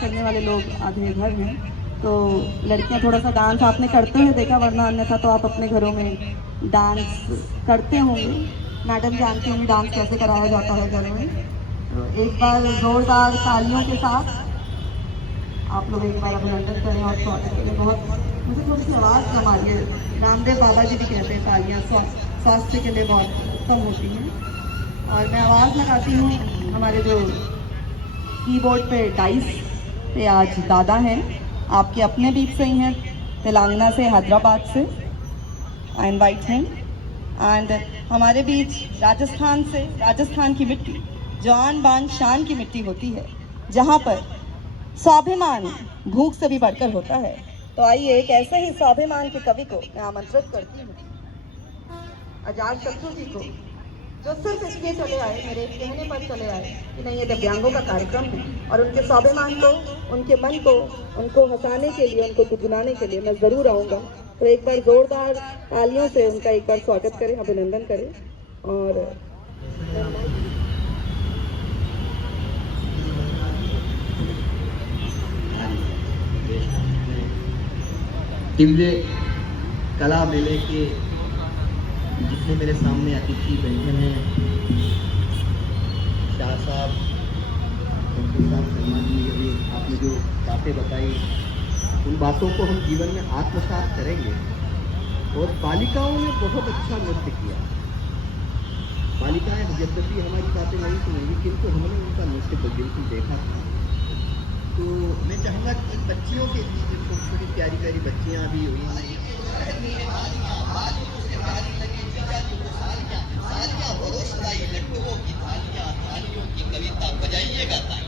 करने वाले लोग आधे घर हैं, तो लड़कियां थोड़ा सा डांस आपने करते हुए देखा, वरना अन्यथा तो आप अपने घरों में डांस करते होंगे। मैडम जानती होंगी डांस कैसे कराया जाता है घरों में। तो एक बार जोरदार तालियों के साथ आप लोग एक बार अभिनंदन करें और स्वागत करें। बहुत मुझे थोड़ी सी आवाज़ कम आ रही है। रामदेव बाबा जी भी कहते हैं तालियां स्वास्थ्य के लिए बहुत उत्तम होती हैं। और मैं आवाज़ लगाती हूँ। हमारे जो कीबोर्ड पे डाइस पे आज दादा हैं, आपके अपने बीच से ही हैं, तेलंगाना से, हैदराबाद से। I invite him. एंड हमारे बीच राजस्थान से, राजस्थान की मिट्टी जो आन बान शान की मिट्टी होती है, जहाँ पर स्वाभिमान भूख से भी बढ़कर होता है। तो आइए एक ऐसे ही स्वाभिमान के कवि को मैं आमंत्रित करती हूँ, अजात शत्रु जी को, जो सिर्फ इसलिए चले आए, मेरे कहने पर चले आए कि नहीं ये दिव्यांगों का कार्यक्रम है, और उनके स्वाभिमान को, उनके मन को, उनको हंसाने के लिए, उनको गुनगुनाने के लिए मैं जरूर आऊँगा। तो एक बार जोरदार तालियों से उनका एक बार स्वागत करें, अभिनंदन करें। और दिव्य कला मेले के जितने मेरे सामने अतिथि बैठे हैं, शाह साहब, डॉक्टर साहब, शर्मा जी, अभी आपने जो बातें बताई, उन बातों को हम जीवन में आत्मसात करेंगे। और बालिकाओं ने बहुत अच्छा नृत्य किया। बालिकाएं यद्यपि हमारी बातें नहीं सुनेंगी, किंतु हमने उनका नृत्य बिल्कुल देखा था। तो मैं चाहूँगा कि बच्चियों के बीच जो छोटी छोटी प्यारी प्यारी बच्चियाँ अभी हुई, कविता बजाइएगा ताई।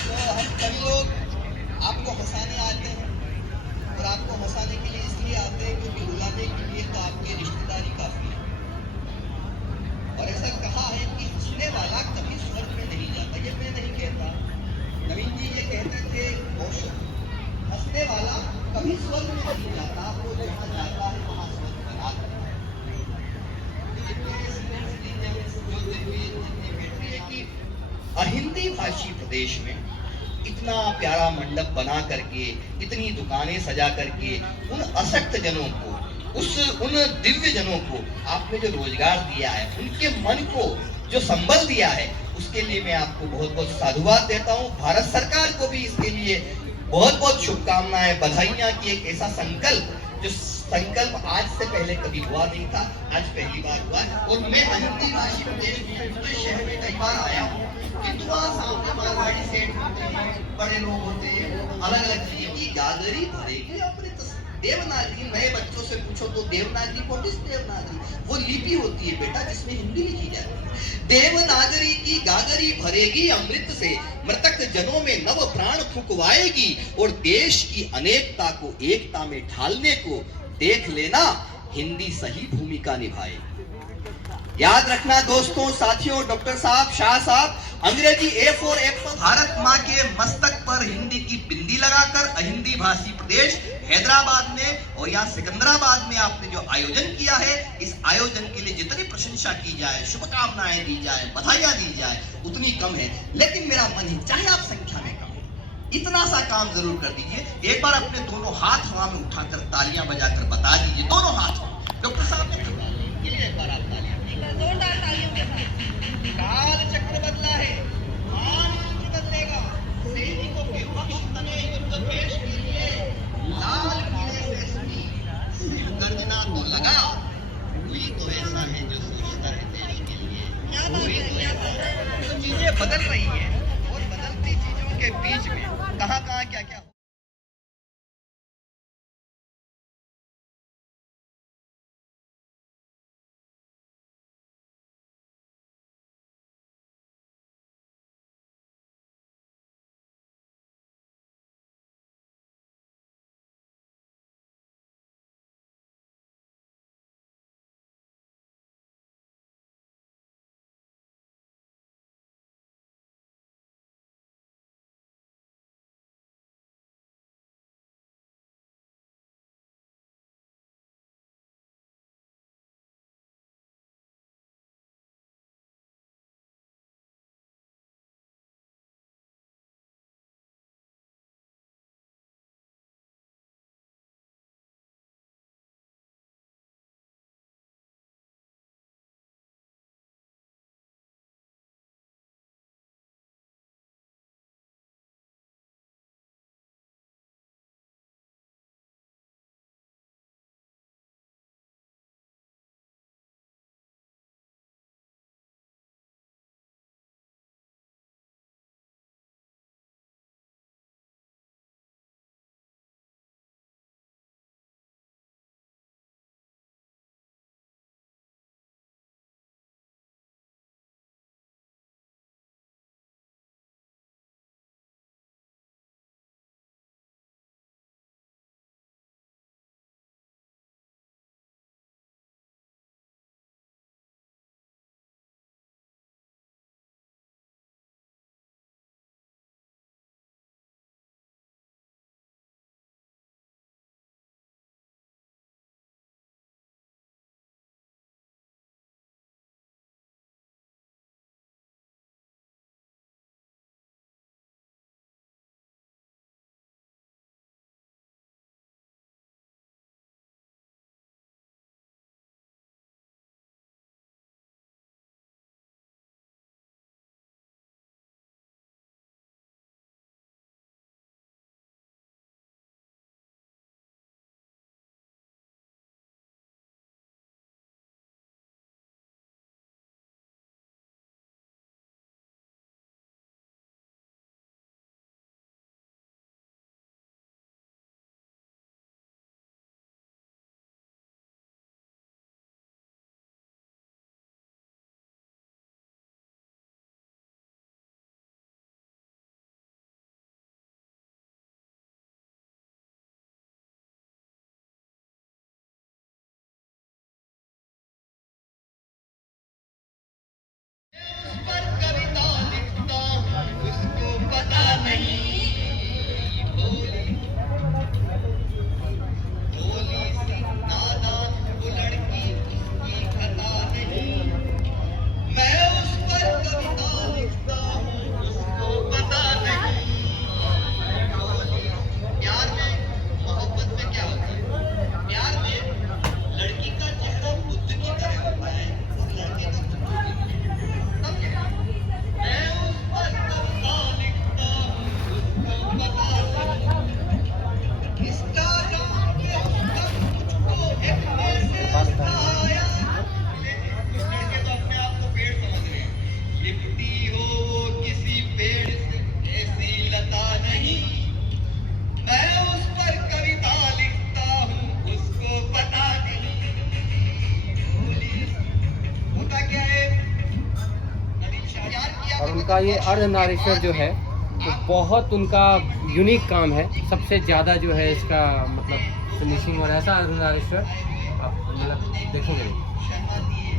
तो हम सभी लोग आपको हंसाने आते हैं, और आपको हंसाने के लिए इसलिए आते हैं क्योंकि रुलाने के लिए तो आपकी रिश्तेदारी काफी है। और ऐसा कहा है कि हंसने वाला कभी स्वर्ग में नहीं जाता। ये मैं नहीं कहता, नवीन जी ये कहते थे, हंसने वाला कभी स्वर्ग में नहीं जाता, वो जहाँ जाता है वहाँ स्वर्ग बना करता है। अहिंदी भाषी प्रदेश में इतना प्यारा मंडप बना करके, इतनी दुकानें सजा करके, उन अशक्त जनों को, उन दिव्य जनों को आपने जो रोजगार दिया है, उनके मन को जो संबल दिया है, उसके लिए मैं आपको बहुत बहुत साधुवाद देता हूँ। भारत सरकार को भी इसके लिए बहुत बहुत शुभकामनाएं, बधाइयां कि एक ऐसा संकल्प, जो संकल्प आज से पहले कभी हुआ नहीं था, आज पहली बार हुआ। और मैं अहिंदी भाषी प्रदेश में शहर में कई बार आया हूँ, किंतु वहाँ सामने मारवाड़ी सेठ होते हैं, बड़े लोग होते हैं, अलग अलग चीजें की गागरी भरेगी अपने देवनागरी। नए बच्चों से पूछो तो देवनागरी, व्हाट इज देवनागरी? वो लिपि होती है बेटा जिसमें हिंदी लिखी जाती है। देवनागरी की गागरी भरेगी अमृत से, मृतक जनों में नव प्राण फुकवाएगी, और देश की अनेकता को एकता में ढालने को देख लेना, हिंदी सही भूमिका निभाएगी। याद रखना दोस्तों, साथियों, डॉक्टर साहब, शाह साहब, अंग्रेजी ए फॉर एप्पल। भारत माँ के मस्तक पर हिंदी की बिंदी लगाकर अहिंदी भाषी प्रदेश हैदराबाद में और यहाँ सिकंदराबाद में आपने जो आयोजन किया है, इस आयोजन के लिए जितनी प्रशंसा की जाए, शुभकामनाएं दी जाए, बधाइयां दी जाए, उतनी कम है। लेकिन मेरा मन है, चाहे आप संख्या में कम, इतना सा काम जरूर कर दीजिए। एक बार अपने दोनों हाथ हवा में उठाकर तालियां बजाकर बता दीजिए, दोनों हाथ। डॉक्टर साहब ने एक बार आप तालियां, जोरदार तालियों के साथ। काल चक्र बदला है, मान चक्र बदलेगा। सैनिकों के पक्ष तने युद्ध पेश कीजिए, लाल किले से सुनी सिर गर्जना तो लगा। कोई तो ऐसा है जो सोचता है देश के लिए, कोई तो ऐसा है जो चीजें बदल रही है, और बदलती चीजों के बीच में कहाँ क्या क्या उसको पता नहीं भोली भोली सी नादान वो लड़की उसकी खता नहीं मैं उस पर कविता लिखता हूँ उसको पता नहीं प्यार में मोहब्बत में क्या होता है प्यार में लड़की का चेहरा बुद्ध की तरह होता है और लड़के का बुद्ध की तब क्या मैं उस पर कविता लिखता हूँ उसको पता नहीं इसका नाम के तब मुझको एक मैसेज आया कुछ लड़के तो अपने आप को पेड़ समझ रहे हैं लिपटी हो वो किसी पेड़ से ऐसी लता नहीं मैं उस पर कविता लिखता हूँ उसको पता नहीं होता क्या है नदीम शाह यार किया और उनका ये अर्धनारीश्वर जो है तो बहुत उनका यूनिक काम है। सबसे ज़्यादा जो है इसका मतलब फिनिशिंग और ऐसा अर्धनारीश्वर आप मतलब देखेंगे नहीं। शर्मा दिए